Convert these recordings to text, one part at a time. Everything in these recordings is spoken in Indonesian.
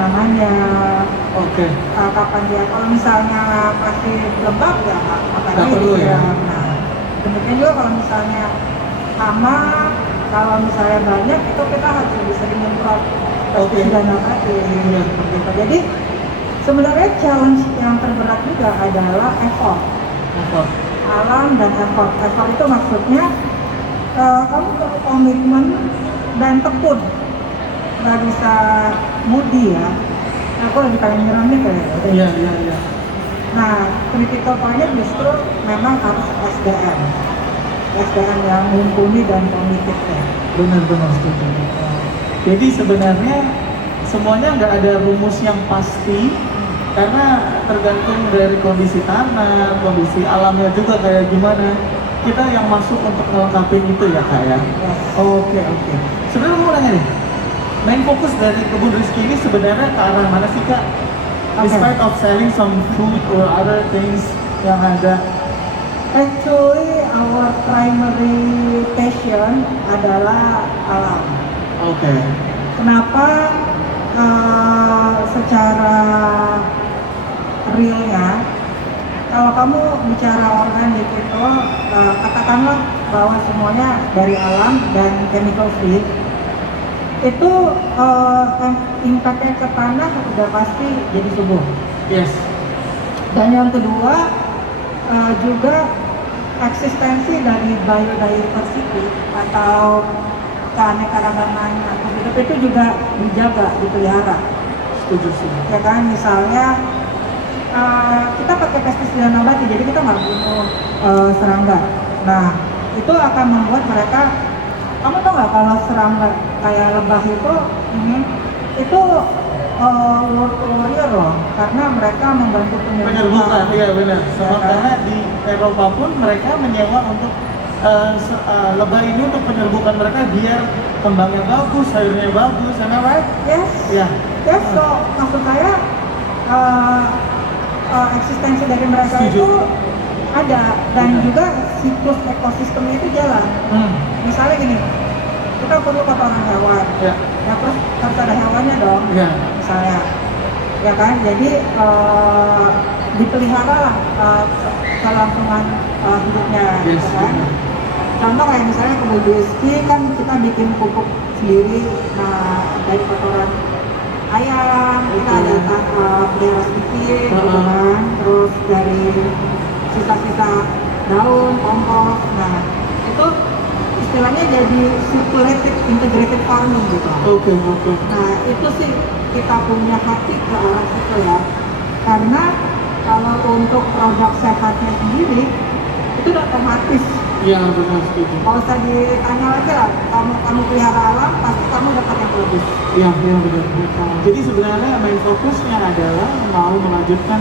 tanamannya. Oke. Kapan dia, kalau misalnya masih lembab ya makan Nggak air perlu ya? Nah, demikian juga kalau misalnya hama, kalau misalnya banyak itu kita harus lebih sering menyemprot pestisida nabati. Iya. Seperti itu. Jadi sebenarnya challenge yang terberat juga adalah effort. Alam dan effort. Effort itu maksudnya kamu perlu komitmen dan tekun. Nggak bisa mudi ya. Aku lagi pengen nyerang nih kayak Iya. Nah, critical point-nya justru memang harus SDM yang mumpuni dan komited ya. Benar setuju. Jadi sebenarnya semuanya nggak ada rumus yang pasti karena tergantung dari kondisi tanah, kondisi alamnya juga kayak gimana. Kita yang masuk untuk melengkapi itu ya kak ya. Oke. Sebenarnya aku mau nanya nih, main fokus dari kebun Rizky ini sebenarnya ke arah mana sih kak? Despite of selling some food or other things yang ada. Actually, our primary passion adalah alam. Oke. Kenapa secara realnya, kalau kamu bicara organik itu, katakanlah bahwa semuanya dari alam dan chemical free, itu impact-nya ke tanah udah pasti jadi subur. Yes. Dan yang kedua, juga eksistensi dari biodiversity atau keanekaragaman hidup itu juga dijaga, dipelihara. Setuju sih. Ya kan, misalnya kita pakai pestisida nabati, jadi kita nggak bunuh serangga. Nah, itu akan membuat mereka, kamu tau nggak kalau serangga kayak lebah itu world warrior loh, karena mereka membantu penyerbukan. Iya benar. Sementara di Eropa pun mereka menyewa untuk lebah ini untuk penyerbukan mereka biar kembangnya bagus, sayurnya bagus, am I right? Yes. Yes. So maksud saya eksistensi dari mereka itu ada dan juga siklus ekosistemnya itu jalan. Misalnya gini, kita perlu kotoran hewan. Ya terus harus ada hewannya dong. Misalnya, ya kan. Jadi dipelihara lah kelangsungan hidupnya, gitu kan. Contoh kayak misalnya kebun Rizky kan kita bikin pupuk sendiri, nah dari kotoran ayam, kita ada pelihara sedikit, gitu kan. Terus dari sisa-sisa daun, kompos, nah itu istilahnya jadi circulated integrated farming gitu. Oke. Nah itu sih kita punya hati ke arah situ ya, karena kalau untuk produk sehatnya sendiri itu udah otomatis. Iya benar setuju. Gak usah ditanya lagi lah, kamu pelihara alam pasti kamu dapat yang lebih. Iya benar. Jadi sebenarnya main fokusnya adalah mau melanjutkan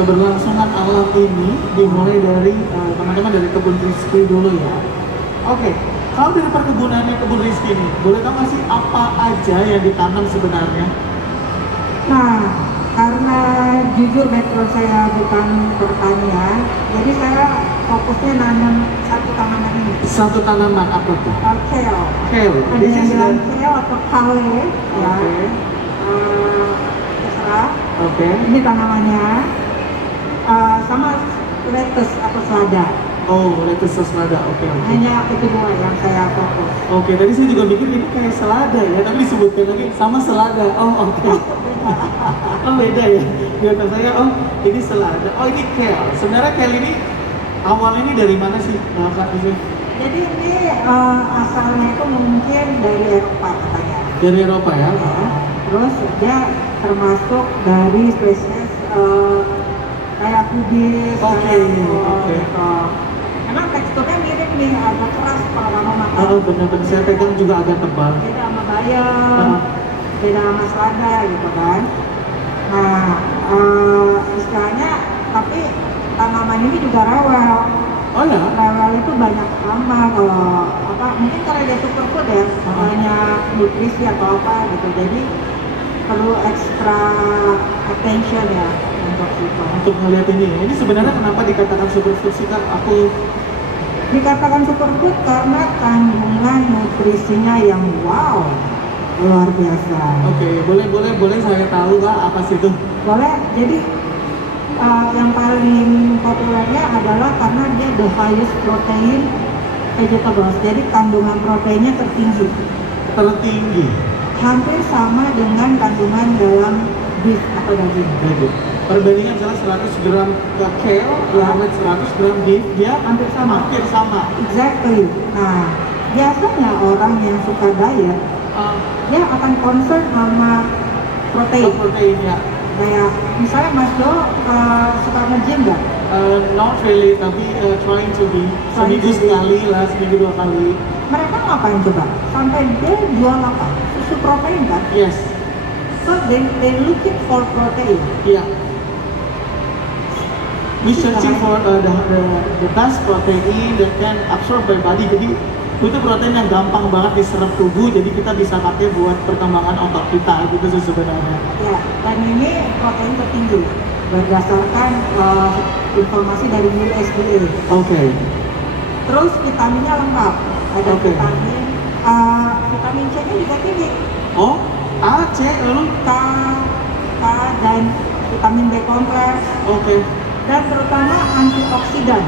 keberlangsungan alam ini dimulai dari teman-teman dari kebun Rizky dulu ya. Oke. Kalau dari perkebunannya kebun Rizky ini, boleh tahu nggak sih apa aja yang ditanam sebenarnya? Nah, karena jujur background saya bukan pertanian, jadi saya fokusnya nanam satu tanaman ini. Satu tanaman apa tuh? Kale. Ada This yang is bilang kale atau kale, ya. Terserah. Ini tanamannya sama lettuce atau selada. Oh, lettuce selada, oke. Hanya itu dua yang saya fokus. Oke, tadi saya juga mikir ini kayak selada ya, tapi disebutkan lagi sama selada. Oh, oke. Oh, beda ya. Di atas saya, oh ini selada. Oh, ini kale. Sebenarnya kale ini awalnya ini dari mana sih, Kak Izzy? Jadi ini asalnya itu mungkin dari Eropa katanya. Dari Eropa ya? Terus dia termasuk dari spesies kayak kubis. Oke. Emang teksturnya mirip nih, agak keras kalau kamu makan. Oh benar-benar, saya pegang juga agak tebal. Beda sama bayam, beda sama selada gitu kan. Nah, istilahnya, tapi tanaman ini juga rewel. Oh ya? Rewel itu banyak hama, kalau mungkin karena dia superfood ya, banyak nutrisi atau apa gitu. Jadi perlu extra attention ya untuk itu. Untuk melihat ini, ini sebenarnya kenapa dikatakan superfood sih Kak? Dikatakan superfood karena kandungan nutrisinya yang wow, luar biasa. Oke, boleh saya tahu Kak apa sih itu? Boleh, jadi yang paling populernya adalah karena dia the highest protein vegetables, jadi kandungan proteinnya tertinggi, Tertinggi. hampir sama dengan kandungan dalam beef atau daging. Jadi, perbandingan misalnya 100 gram ke kale Ya. dengan 100 gram beef dia Hampir sama. Hampir sama. Exactly. Nah, biasanya orang yang suka diet, dia akan concern sama protein. Protein ya. Kayak misalnya Mas Jo suka nge-gym nggak? Not really, tapi trying to be Trying seminggu to be. sekali lah, seminggu 2 kali. Mereka ngapain coba? Sampai dia jual apa? Susu protein kan? Yes, So they looking for protein. yeah. We searching for the best protein that can absorb by body. Jadi itu protein yang gampang banget diserap tubuh, jadi kita bisa pakai buat perkembangan otot kita gitu sih sebenarnya. Ya, dan ini protein tertinggi berdasarkan informasi dari USDA. Oke. Terus vitaminnya lengkap. Ada Oke. vitamin C-nya juga tinggi. Oh, A, C, lalu K dan vitamin B kompleks oke. dan terutama antioksidan.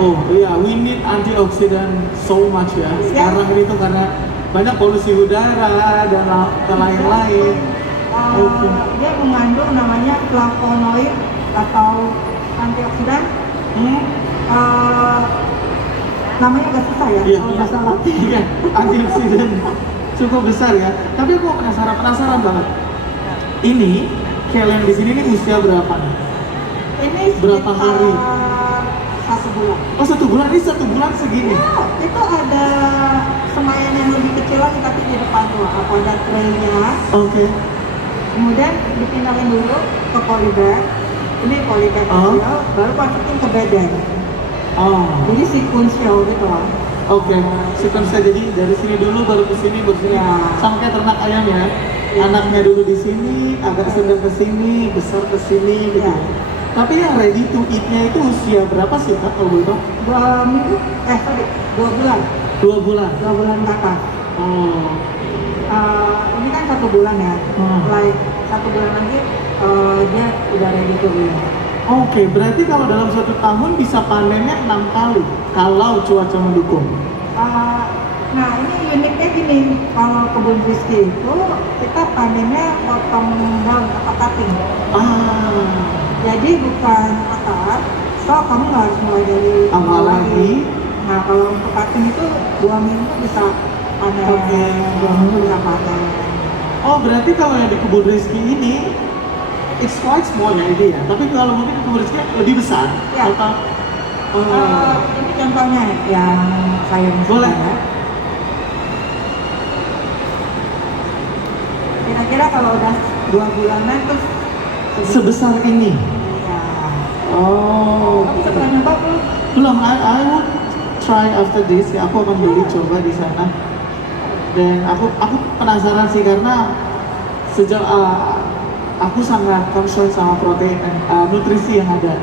Oh iya, we need antioksidan so much ya. Sekarang ini tuh karena banyak polusi udara dan lain-lain. Oke. Dia mengandung namanya flavonoid atau antioksidan. Namanya agak susah ya, Iya, kalau nggak salah. Iya, antioksidan cukup besar ya. Tapi aku penasaran banget. Ini kalian di sini nih usia berapa nih? Ini Berapa sekitar hari? 1 bulan. Oh 1 bulan, ini 1 bulan segini. Ya, itu ada semayan yang lebih kecil lagi tapi di depan tuh. Aku ada tray-nya. Oke. Kemudian dipindahkan dulu ke polybag. Ini polybag Oh. kecil, baru masukin ke bedeng. Oh, Jadi sequential gitu lah. oke. Sequence jadi dari sini dulu baru ke sini baru sini. Ya. Sama kayak ternak ayam ya. Ya. Anaknya dulu di sini, agak sedang ke sini, besar ke sini gitu. Ya. Tapi yang ready to eat-nya itu usia berapa sih Kak kalau boleh tahu? 2 minggu, 2 bulan. 2 bulan. 2 bulan ke atas. Oh. Ini kan 1 bulan ya. Mulai 1 bulan lagi dia udah ready to eat. Oke, berarti kalau dalam 1 tahun bisa panennya 6 kali kalau cuaca mendukung. Nah ini uniknya gini, kalau kebun Rizky itu kita panennya potong daun atau cutting. Jadi bukan akar, so kamu nggak harus mulai dari Awal lagi. Nah kalau untuk cutting itu 2 minggu bisa panen, Oke. 2 minggu bisa panen. Oh, berarti kalau yang di kebun Rizky ini it's quite small ya ini ya. Tapi kalau mungkin kebun Rizky lebih besar Ya. atau Ini contohnya yang saya Boleh. ya. Kira-kira kalau udah 2 bulanan terus sebesar ini. ya. Oh. Kamu udah pernah nyoba belum? Belum, I would try after this. Ya, aku akan beli coba di sana. Dan aku penasaran sih karena sejak aku sangat concern sama protein dan nutrisi yang ada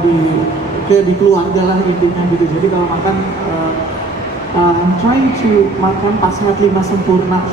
di keluarga lah intinya gitu. Jadi kalau makan I'm trying to makan pas sehat 5 sempurna.